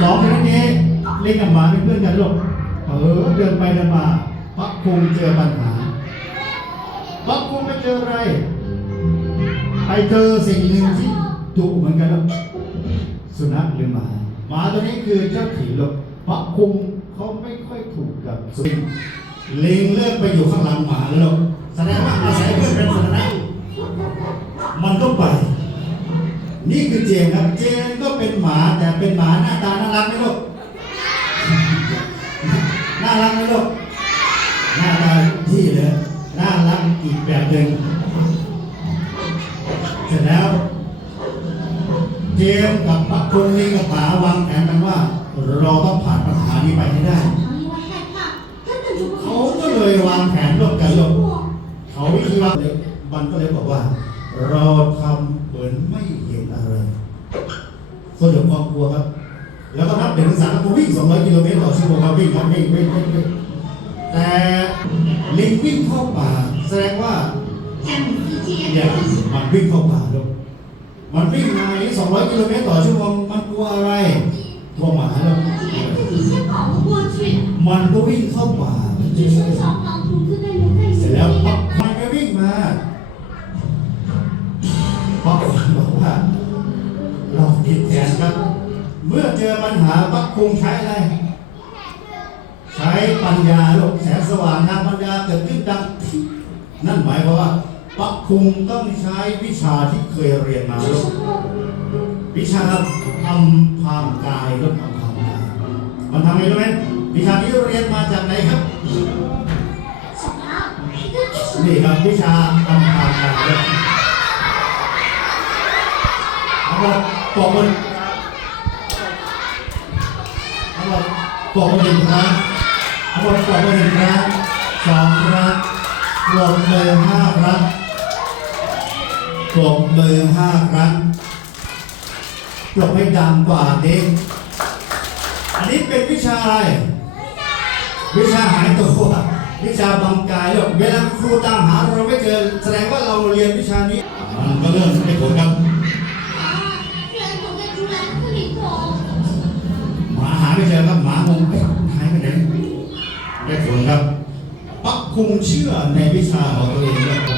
สองคนนี้เล่นกับหมาเป็นเพื่อนกันลูกเออเดินไปเดินมาพักคุงเจอปัญหาพักคุงไปเจออะไร ไปเจอสิ่งหนึ่งที่ดุเหมือนกันลูกสุนัขหรือหมาหมาตัวนี้คือเจ้าถิ่นลูกพักคุงเขาไม่ค่อยถูกกับสุนัขลิงเลิกไปอยู่ข้างหลังหมาแล้วลูกแสดงว่าอาศัยเพื่อนเป็นสุนัข นี่คือเจมครับ เจมก็เป็นหมาแต่เป็นหมาหน้าตาน่ารักไหมลูก น่ารักไหมลูก หน้าตาที่เลยน่ารักอีกแบบหนึ่งเสร็จแล้ว เจมกับปักคนนี้กับป๋าวางแผนกันว่า เราต้องผ่านปัญหานี้ไปให้ได้ เขาก็เลยวางแผนร่วมกันลูกเขาวิธีวางมันก็เลยบอกว่า เรา ส่วนเดี๋ยวควกลัวครับ แล้วก็นับเดี๋ยวถึงสามผมวิ่ง 200 กิโลเมตรต่อชั่วโมงครับวิ่งครับวิ่งวิ่งวิ่งแต่ลิงวิ่งเข้าป่า แสดงว่าอย่ามันวิ่งเข้าป่าลูกมันวิ่งมา200 กิโลเมตรต่อชั่วโมงมันกลัวอะไรกลัวหมาลูกมันก็วิ่งเข้าป่าเสร็จแล้วมันก็วิ่งมาเพราะมันบอกว่า ผิดแผนครับ เมื่อเจอปัญหาปักคงใช้อะไร ใช้ปัญญาลูกแสงสว่างทางปัญญาเกิดขึ้นดังนั่นหมายความว่าปักคงต้องใช้วิชาที่เคยเรียนมาลวิชาทำความกายลดความความกายมันทำไงรู้ไหมวิชาที่เรียนมาจากไหนครับนี่ครับวิชาทำความกายครับ บอกมันเอาละบอกมันหนึ่งครั้งเอาละบอกมันหนึ่งครั้งสองครั้งปลบมือห้าครั้งปลบมือห้าครั้งปลบให้ดังกว่าเด็กอันนี้เป็นวิชาอะไร วิชาหายตัววิชาบังกายเวลาครูตามหาเราไม่เจอ แสดงว่าเราเรียนวิชานี้ ครับปักคุงเชื่อในวิชาของตัวเองแล้วผมก็นั่งลง